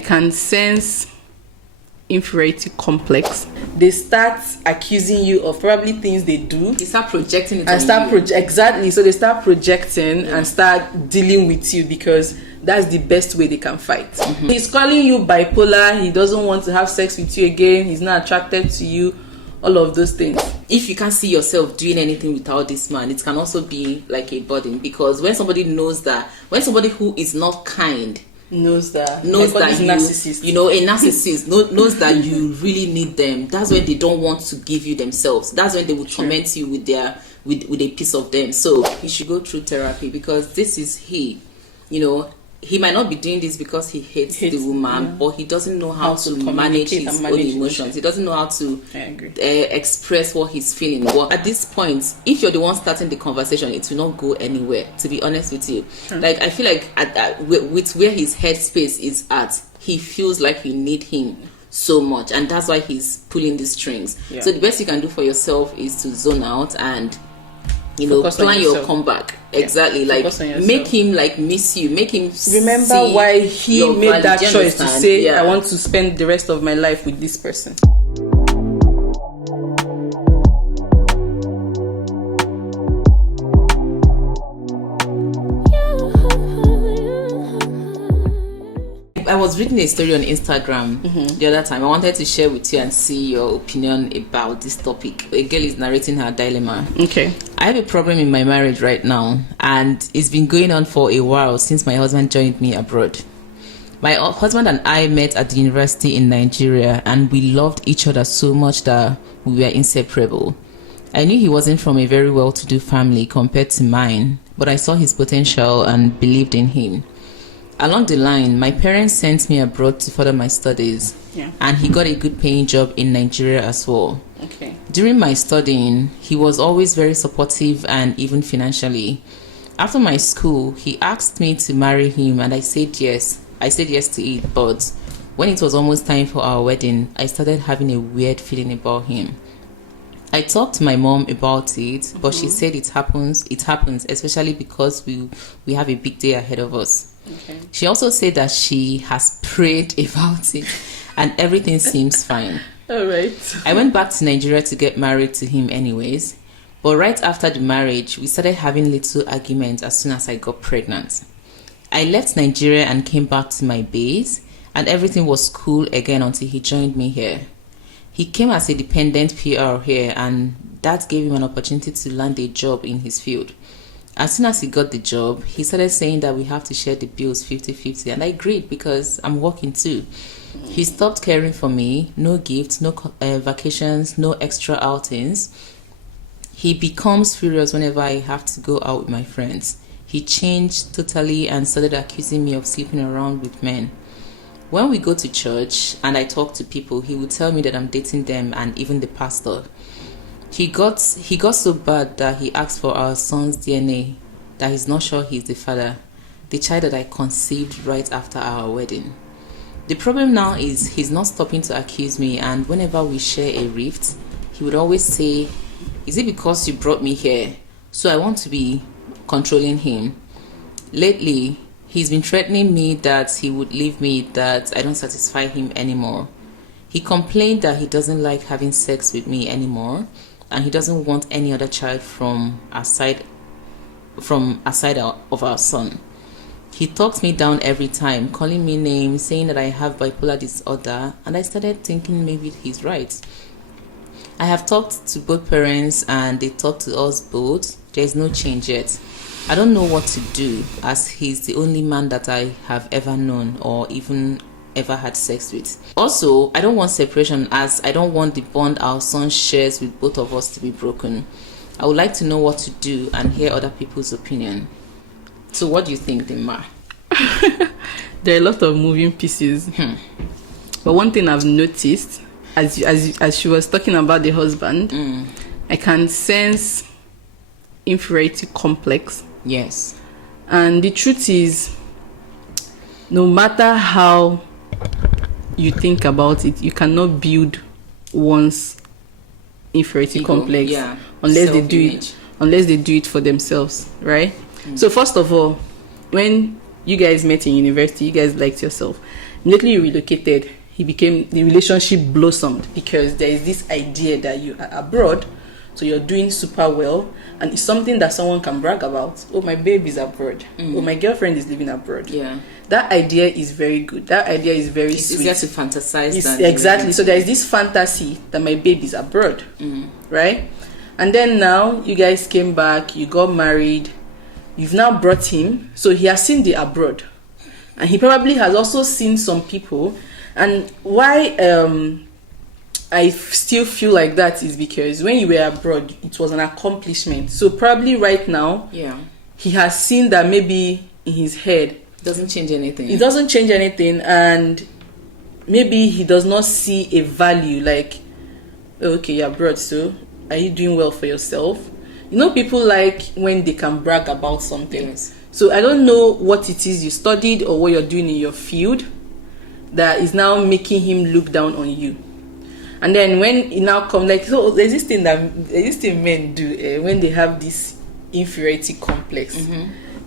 I can sense inferiority complex. They start accusing you of probably things they do. They start projecting it and on start you. Exactly. So they start projecting and start dealing with you because that's the best way they can fight. He's calling you bipolar. He doesn't want to have sex with you again. He's not attracted to you. All of those things. If you can't see yourself doing anything without this man, it can also be like a burden, because when somebody who is not kind knows that you, narcissist. A narcissist knows that you really need them, that's when they don't want to give you themselves. That's when they will torment you with a piece of them. So you should go through therapy, because this is he might not be doing this because he hates the woman, but he doesn't know how to manage his own emotions. He doesn't know how to express what he's feeling. Well, at this point, if you're the one starting the conversation, it will not go anywhere, to be honest with you. Like, I feel like with where his headspace is at, he feels like you need him so much, and that's why he's pulling the strings. So the best you can do for yourself is to zone out and plan your comeback. Exactly. Like, make him miss you, make him remember why he made that choice to say, I want to spend the rest of my life with this person. I was reading a story on Instagram the other time. I wanted to share with you and see your opinion about this topic. A girl is narrating her dilemma. Okay. I have a problem in my marriage right now, and it's been going on for a while since my husband joined me abroad. My husband and I met at the university in Nigeria, and we loved each other so much that we were inseparable. I knew he wasn't from a very well-to-do family compared to mine, but I saw his potential and believed in him. Along the line, my parents sent me abroad to further my studies, and he got a good paying job in Nigeria as well. Okay. During my studying, he was always very supportive, and even financially. After my school, he asked me to marry him, and I said yes. I said yes to it, but when it was almost time for our wedding, I started having a weird feeling about him. I talked to my mom about it, but she said it happens, especially because we have a big day ahead of us. Okay. She also said that she has prayed about it and everything seems fine. All right. I went back to Nigeria to get married to him anyways, but right after the marriage, we started having little arguments as soon as I got pregnant. I left Nigeria and came back to my base, and everything was cool again until he joined me here. He came as a dependent PR here, and that gave him an opportunity to land a job in his field. As soon as he got the job, he started saying that we have to share the bills 50-50, and I agreed because I'm working too. He stopped caring for me, no gifts, no vacations, no extra outings. He becomes furious whenever I have to go out with my friends. He changed totally and started accusing me of sleeping around with men. When we go to church and I talk to people, he would tell me that I'm dating them and even the pastor. He got so bad that he asked for our son's DNA, that he's not sure he's the father, the child that I conceived right after our wedding. The problem now is he's not stopping to accuse me, and whenever we share a rift, he would always say, "Is it because you brought me here? So I want to be controlling him." Lately, he's been threatening me that he would leave me, that I don't satisfy him anymore. He complained that he doesn't like having sex with me anymore, and he doesn't want any other child from aside of our son. He talks me down every time, calling me names, saying that I have bipolar disorder, and I started thinking maybe he's right. I have talked to both parents and they talked to us both. There's no change yet. I don't know what to do, as he's the only man that I have ever known or even ever had sex with. Also, I don't want separation, as I don't want the bond our son shares with both of us to be broken. I would like to know what to do and hear other people's opinion. So what do you think, Dimma? There are a lot of moving pieces. But one thing I've noticed, as she was talking about the husband, I can sense inferiority complex. Yes. And the truth is, no matter how you think about it, you cannot build one's inferiority complex unless they do it for themselves, right? So first of all, when you guys met in university, you guys liked yourself. Immediately you relocated, the relationship blossomed because there is this idea that you are abroad, so you're doing super well, and it's something that someone can brag about. Oh, my babe is abroad. Oh, my girlfriend is living abroad. Yeah. That idea is very good. That idea is very sweet. It's easier to fantasize exactly. So there is this fantasy that my babe is abroad, right? And then now you guys came back, you got married, you've now brought him, so he has seen the abroad, and he probably has also seen some people. And why I still feel like that is because when you were abroad, it was an accomplishment. So probably right now, he has seen that maybe in his head it doesn't change anything. It doesn't change anything, and maybe he does not see a value like, oh, okay, you're abroad, so are you doing well for yourself? You know, people like when they can brag about something. Yes. So I don't know what it is you studied or what you're doing in your field that is now making him look down on you. And then when it now comes, like, so there's this thing men do when they have this inferiority complex.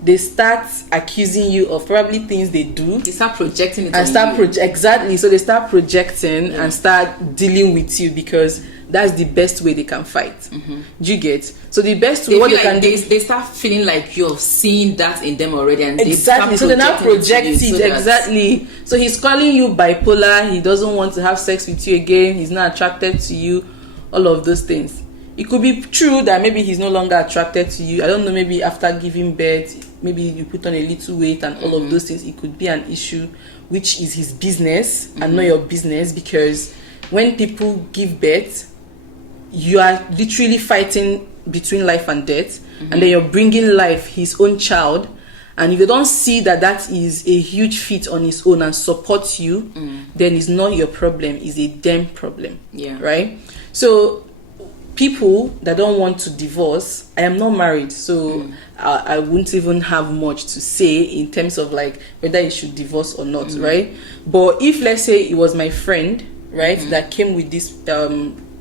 They start accusing you of probably things they do. They start projecting it and on you. Exactly. So they start projecting and start dealing with you because that's the best way they can fight. Do you get? So the best way they start feeling like you're seeing that in them already, and exactly. So they now project it exactly. So he's calling you bipolar. He doesn't want to have sex with you again. He's not attracted to you. All of those things. It could be true that maybe he's no longer attracted to you. I don't know. Maybe after giving birth, maybe you put on a little weight and all of those things. It could be an issue, which is his business and not your business. Because when people give birth, you are literally fighting between life and death, and then you're bringing life, his own child, and if you don't see that that is a huge feat on his own and supports you, then it's not your problem, it's a them problem. Right? So people that don't want to divorce, I am not married, so I wouldn't even have much to say in terms of like whether you should divorce or not, right? But if, let's say, it was my friend, right, that came with this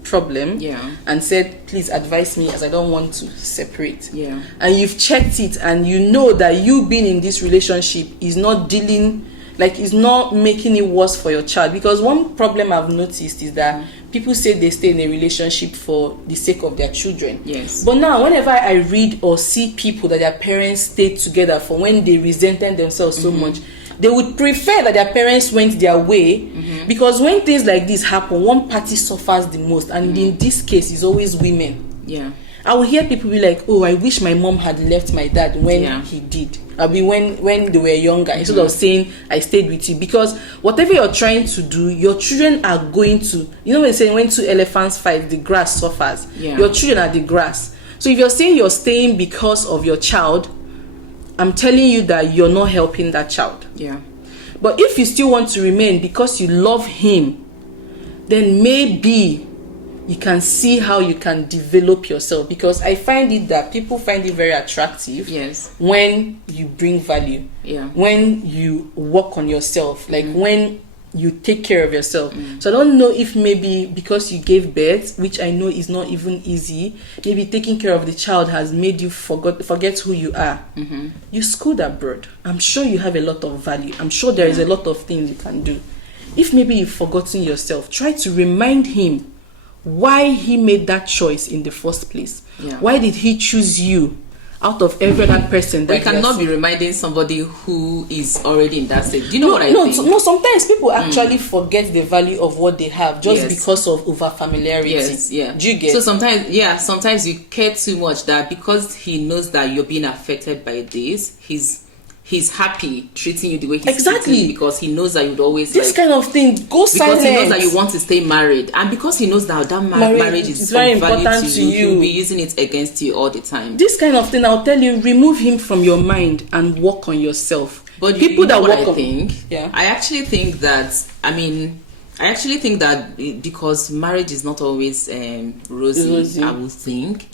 problem and said, please advise me as I don't want to separate, and you've checked it and you know that you being in this relationship is not dealing, like, is not making it worse for your child. Because one problem I've noticed is that people say they stay in a relationship for the sake of their children. Yes. But now, whenever I read or see people that their parents stayed together for when they resented themselves so much, they would prefer that their parents went their way, because when things like this happen, one party suffers the most, and in this case, it's always women. I will hear people be like, oh, I wish my mom had left my dad when he did. I mean, when they were younger, instead of saying I stayed with you. Because whatever you're trying to do, your children are going to, you know when they say when two elephants fight, the grass suffers. Your children are the grass. So if you're saying you're staying because of your child, I'm telling you that you're not helping that child. But if you still want to remain because you love him, then maybe you can see how you can develop yourself. Because I find it that people find it very attractive when you bring value, when you work on yourself, like when you take care of yourself. So I don't know if maybe because you gave birth, which I know is not even easy, maybe taking care of the child has made you forget who you are. You schooled abroad. I'm sure you have a lot of value. I'm sure there is a lot of things you can do. If maybe you've forgotten yourself, try to remind him why he made that choice in the first place. Why did he choose you out of every other person that we cannot be reminding somebody who is already in that state? Do you know what I think? No, sometimes people actually forget the value of what they have just because of over familiarity. Do you get? So sometimes you care too much that because he knows that you're being affected by this, he's happy treating you the way he's treating you, because he knows that you'd always this kind of thing go silent. Because he knows that you want to stay married, and because he knows that marriage is very important to you, he'll be using it against you all the time. This kind of thing, I'll tell you, remove him from your mind and work on yourself. But people that work on, I actually think that because marriage is not always rosy. I would think,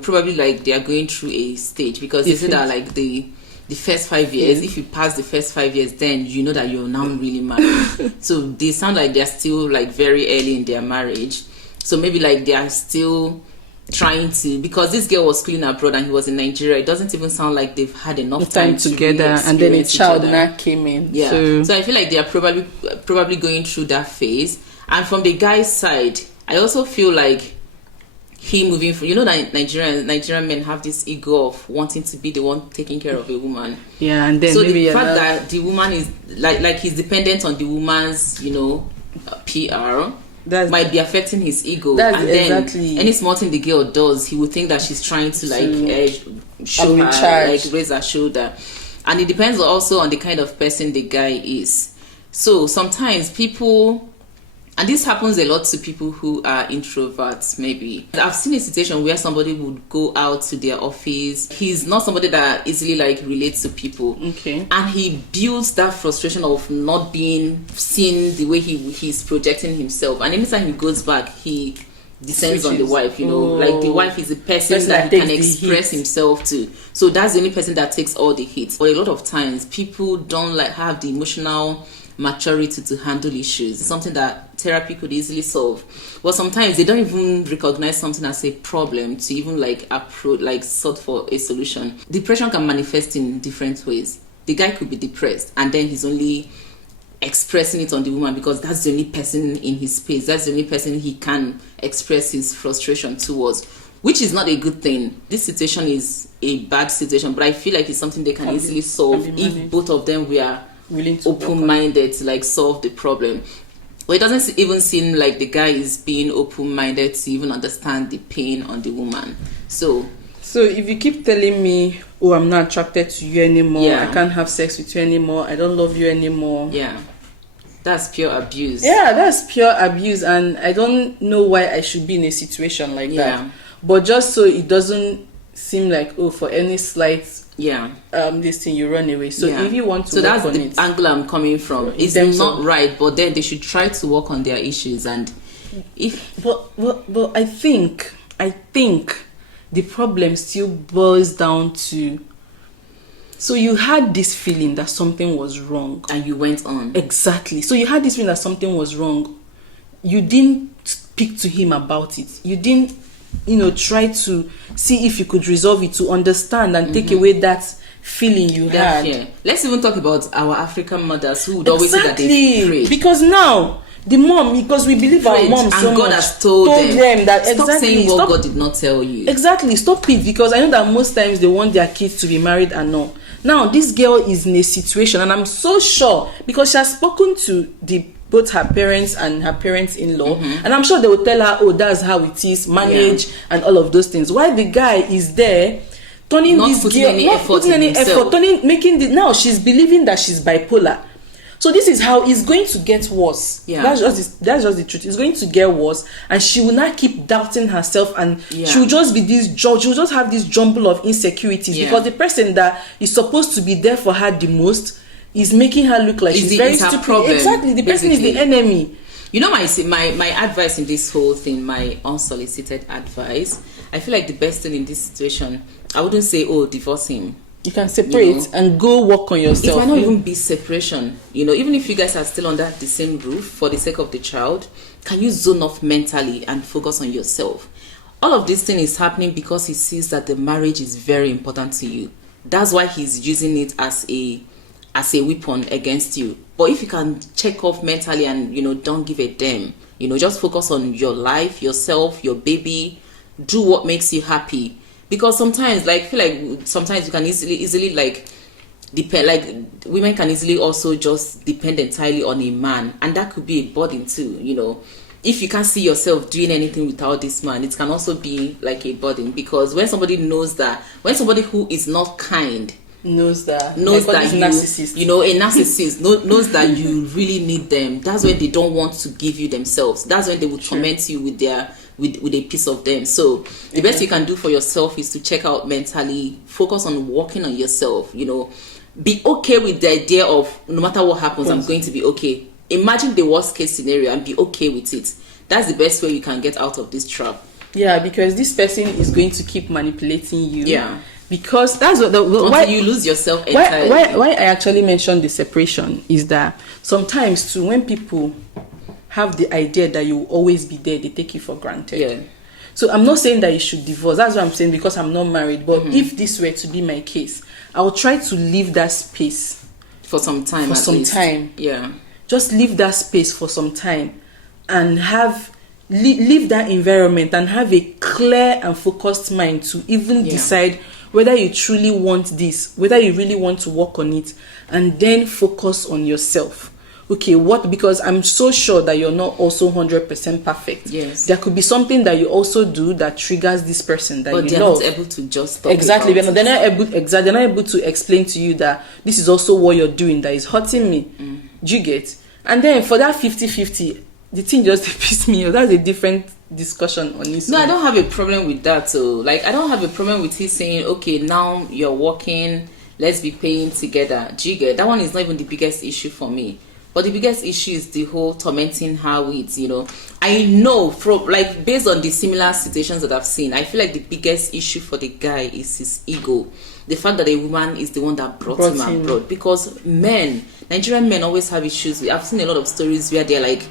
probably like they are going through a stage, because they say that like the first 5 years, if you pass the first 5 years, then you know that you're now really married. So they sound like they're still like very early in their marriage. So maybe like they are still trying to, because this girl was schooling abroad and he was in Nigeria, it doesn't even sound like they've had enough time to together, really and then a experience child each other. now came in. Yeah, so I feel like they are probably going through that phase. And from the guy's side, I also feel like he moving from, that Nigerian men have this ego of wanting to be the one taking care of a woman. Yeah, and then so maybe the fact that the woman is like he's dependent on the woman's PR might be affecting his ego. That's and then exactly any small thing the girl does, he would think that she's trying to show her, like raise her shoulder. And it depends also on the kind of person the guy is. So sometimes people, and this happens a lot to people who are introverts, maybe. I've seen a situation where somebody would go out to their office. He's not somebody that easily relates to people. Okay. And he builds that frustration of not being seen the way he's projecting himself. And anytime he goes back, he descends on the wife, like the wife is the person that he can express himself to. So that's the only person that takes all the hits. But a lot of times, people don't have the emotional maturity to handle issues. It's something that therapy could easily solve. But sometimes they don't even recognize something as a problem to even approach, sort for a solution. Depression can manifest in different ways. The guy could be depressed and then he's only expressing it on the woman because that's the only person in his space. That's the only person he can express his frustration towards, which is not a good thing. This situation is a bad situation, but I feel like it's something they can easily solve if both of them were willing to open-minded to solve the problem. But it doesn't even seem like the guy is being open-minded to even understand the pain on the woman. So if you keep telling me, oh, I'm not attracted to you anymore, I can't have sex with you anymore, I don't love you anymore, that's pure abuse. That's pure abuse, and I don't know why I should be in a situation like that. But just so it doesn't seem like, oh, for any slight this thing you run away. So if you want to work on it, that's the angle I'm coming from. It's not right, but then they should try to work on their issues. And but I think the problem still boils down to, so you had this feeling that something was wrong and you went on. Exactly. So you had this feeling that something was wrong. You didn't speak to him about it. You didn't try to see if you could resolve it, to understand and take away that feeling you had. Let's even talk about our African mothers who would always say that they pray. Because now the mom, because we believe our mom so and God much, has told them that stop saying what God did not tell you. Exactly, stop it, because I know that most times they want their kids to be married and no. Now this girl is in a situation, and I'm so sure because she has spoken to both her parents and her parents-in-law, and I'm sure they will tell her, oh, that's how it is, manage and all of those things. While the guy is there turning not this putting girl, any not effort putting any himself. effort, now she's believing that she's bipolar. So this is how it's going to get worse. That's just the truth. It's going to get worse, and she will not keep doubting herself, and she will just be she will just have this jumble of insecurities because the person that is supposed to be there for her the most is making her look like she's very stupid. Problem, exactly, the person is the enemy. My advice in this whole thing, my unsolicited advice, I feel like the best thing in this situation, I wouldn't say, oh, divorce him. You can separate and go work on yourself. It might not even be separation. Even if you guys are still under the same roof for the sake of the child, can you zone off mentally and focus on yourself? All of this thing is happening because he sees that the marriage is very important to you. That's why he's using it as a weapon against you. But if you can check off mentally and don't give a damn, just focus on your life, yourself, your baby, do what makes you happy. Because sometimes I feel like sometimes you can easily depend, women can easily also just depend entirely on a man, and that could be a burden too. If you can't see yourself doing anything without this man, it can also be like a burden, because when somebody who is not kind knows that you, narcissist. A narcissist knows that you really need them, that's when they don't want to give you themselves. That's when they will torment you with a piece of them. So the best you can do for yourself is to check out mentally, focus on working on yourself. Be okay with the idea of no matter what happens, I'm going to be okay. Imagine the worst case scenario and be okay with it. That's the best way you can get out of this trap. Because this person is going to keep manipulating you. Because that's what why you lose yourself entirely. Why I actually mentioned the separation is that sometimes too, when people have the idea that you will always be there, they take you for granted. So I'm not saying that you should divorce. That's what I'm saying, because I'm not married. But if this were to be my case, I will try to leave that space for some time. Yeah. Just leave that space for some time and leave that environment and have a clear and focused mind to even decide whether you truly want this, whether you really want to work on it, and then focus on yourself. Okay, because I'm so sure that you're not also 100% perfect. Yes. There could be something that you also do that triggers this person that you love. But they're not able to just talk exactly. About they're not able to explain to you that this is also what you're doing that is hurting me. Do you get? And then for that 50-50, the thing just pisses me off. That's a different discussion on this. No, I don't have a problem with that. So, like, I don't have a problem with him saying, okay, now you're working, let's be paying together. Do you get? That one is not even the biggest issue for me. But the biggest issue is the whole tormenting her with, I know based on the similar situations that I've seen, I feel like the biggest issue for the guy is his ego. The fact that a woman is the one that brought him abroad. Because Nigerian men always have issues. I've seen a lot of stories where they're like,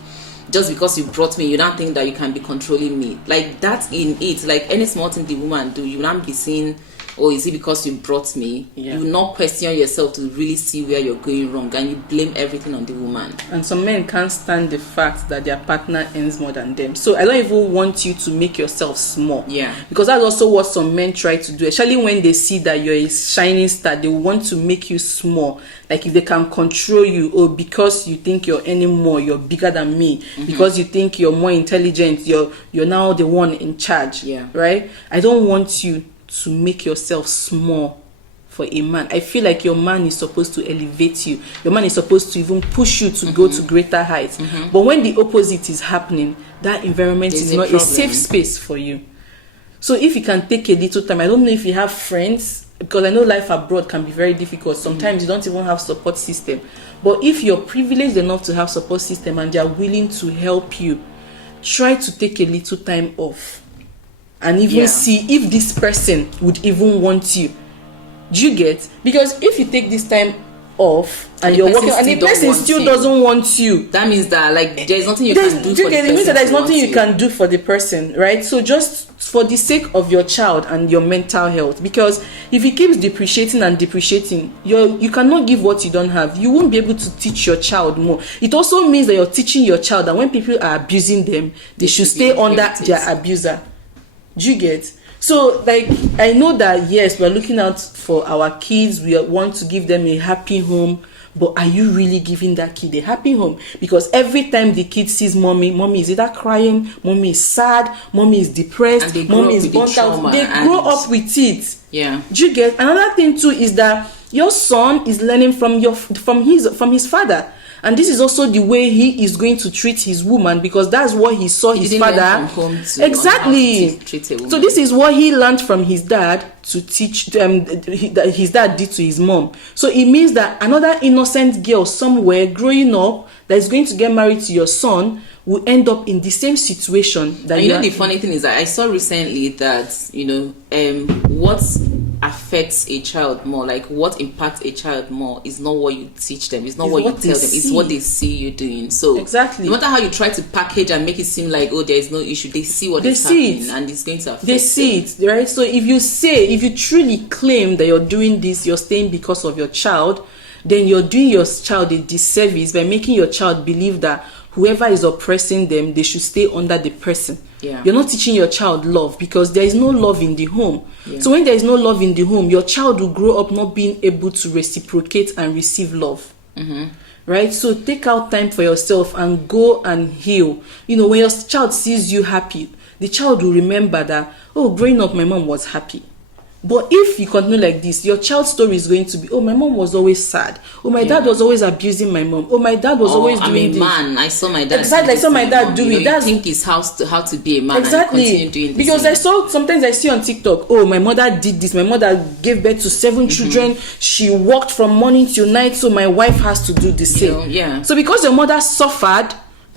just because you brought me, you don't think that you can be controlling me. Like, that's in it. Like, any small thing the woman do, you will not be seen, oh, is it because you brought me? Yeah. You will not question yourself to really see where you're going wrong, and you blame everything on the woman. And some men can't stand the fact that their partner earns more than them. So I don't even want you to make yourself small. Yeah. Because that's also what some men try to do. Especially when they see that you're a shining star, they want to make you small. Like, if they can control you, or because you think you're earning more, you're bigger than me. Because you think you're more intelligent, you're now the one in charge. Yeah. Right? I don't want you to make yourself small for a man. I feel like your man is supposed to elevate you. Your man is supposed to even push you to go to greater heights. But when the opposite is happening, that environment is not a safe space for you. So if you can take a little time, I don't know if you have friends, because I know life abroad can be very difficult. Sometimes you don't even have support system. But if you're privileged enough to have support system and they are willing to help you, try to take a little time off and even see if this person would even want you. Do you get? Because if you take this time off and you're working and the person still doesn't want you, that means that, like, there's nothing you can do for the person. It means that there's nothing you can do for the person, right? So just for the sake of your child and your mental health, because if he keeps depreciating and depreciating, you cannot give what you don't have. You won't be able to teach your child more. It also means that you're teaching your child that when people are abusing them, they should stay under their abuser. Do you get? So, like, I know that, yes, we're looking out for our kids. We want to give them a happy home. But are you really giving that kid a happy home? Because every time the kid sees mommy is either crying, mommy is sad, mommy is depressed, mommy is burnt out. They grow up with it. Yeah. Do you get? Another thing too is that your son is learning from his father. And this is also the way he is going to treat his woman, because that's what he saw his father. Exactly. So this is what he learned from his dad to teach them, that his dad did to his mom. So it means that another innocent girl somewhere growing up that is going to get married to your son will end up in the same situation. That and the funny thing is that I saw recently that what affects a child more, like what impacts a child more, is not what you teach them, it's not what you tell them, it's what they see you doing. So exactly, no matter how you try to package and make it seem like, oh, there is no issue, they see what is happening and it's going to affect them. They see it, right? So if you truly claim that you're doing this, you're staying because of your child, then you're doing your child a disservice by making your child believe that whoever is oppressing them, they should stay under the person. Yeah. You're not teaching your child love, because there is no love in the home. Yeah. So when there is no love in the home, your child will grow up not being able to reciprocate and receive love. Right? So take out time for yourself and go and heal. When your child sees you happy, the child will remember that, oh, growing up, my mom was happy. But if you continue like this, your child's story is going to be, oh, my mom was always sad. Oh, my dad was always abusing my mom. Oh, my dad was always doing this. Man, I saw my dad. Exactly, I saw my dad do it. That's think it's how to be a man. Exactly. And doing because sometimes I see on TikTok, oh, my mother did this. My mother gave birth to 7 children. She worked from morning till night, so my wife has to do the same. Yeah. So because your mother suffered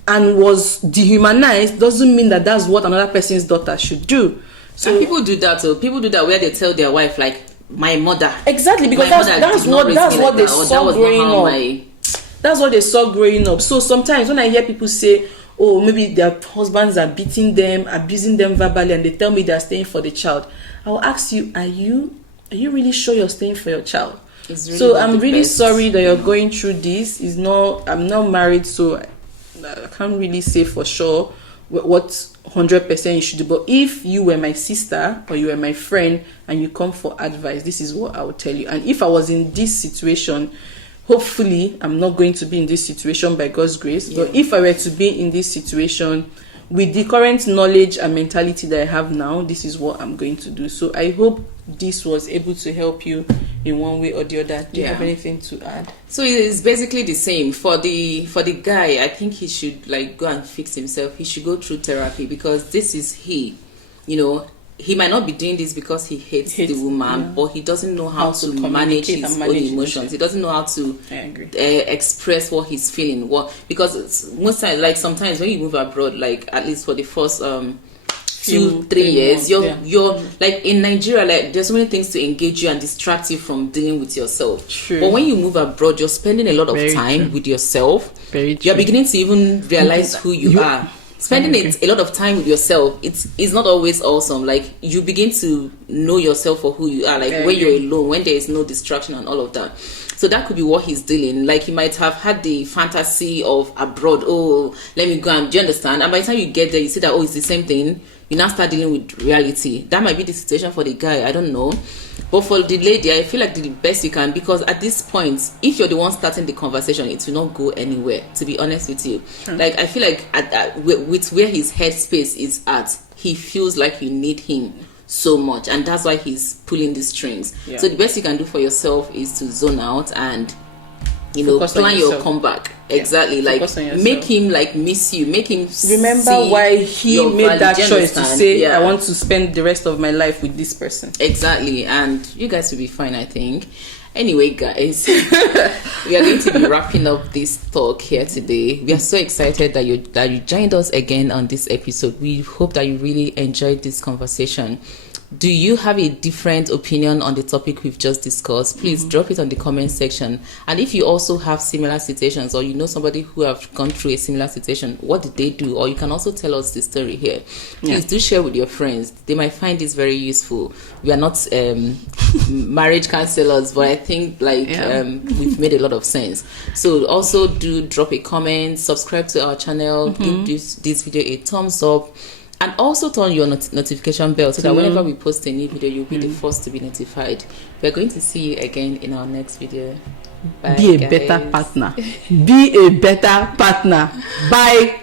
and was dehumanized, doesn't mean that that's what another person's daughter should do. So and people do that. So people do that where they tell their wife, like, my mother. Exactly, because that's what they saw growing up. That's what they saw growing up. So sometimes when I hear people say, oh, maybe their husbands are beating them, abusing them verbally, and they tell me they're staying for the child, I will ask you, are you really sure you're staying for your child? Really, so I'm really sorry that you're going through this. I'm not married, so I can't really say for sure what 100% you should do. But if you were my sister or you were my friend and you come for advice, this is what I would tell you. And if I was in this situation, hopefully I'm not going to be in this situation by God's grace. But if I were to be in this situation with the current knowledge and mentality that I have now, this is what I'm going to do. So I hope this was able to help you in one way or the other. Do you have anything to add? So it's basically the same for the guy. I think he should go and fix himself. He should go through therapy, because this is he might not be doing this because he hates the woman, but he doesn't know how to manage his own emotions. He doesn't know how to express what he's feeling. Because most times, sometimes when you move abroad, at least for the first 2-3 years, you're in Nigeria, there's so many things to engage you and distract you from dealing with yourself. True. But when you move abroad, you're spending a lot of time with yourself. You're beginning to even realize who you are. Spending a lot of time with yourself, it's not always awesome. You begin to know yourself for who you are, when you're alone, when there is no distraction and all of that. So that could be what he's dealing. He might have had the fantasy of abroad. Oh, let me go. Do you understand? And by the time you get there, you see that, oh, it's the same thing. You now start dealing with reality. That might be the situation for the guy. I don't know. But for the lady, I feel like the best you can, because at this point, if you're the one starting the conversation, it will not go anywhere, to be honest with you. Sure. I feel like with where his headspace is at, he feels like you need him so much, and that's why he's pulling the strings. So the best you can do for yourself is to zone out and plan your comeback. Exactly. Make him miss you, make him remember why he made that choice to say, I want to spend the rest of my life with this person. Exactly. And you guys will be fine, I think. Anyway, guys, we are going to be wrapping up this talk here today. We are so excited that you joined us again on this episode. We hope that you really enjoyed this conversation. Do you have a different opinion on the topic we've just discussed? Please drop it on the comment section. And if you also have similar situations, or you know somebody who have gone through a similar situation, what did they do? Or you can also tell us the story here. Please do share with your friends. They might find this very useful. We are not marriage counselors, but I think we've made a lot of sense. So also do drop a comment, subscribe to our channel, give this video a thumbs up. And also turn your notification bell so that whenever we post a new video, you'll be the first to be notified. We're going to see you again in our next video. Bye, be a better partner. Be a better partner. Bye.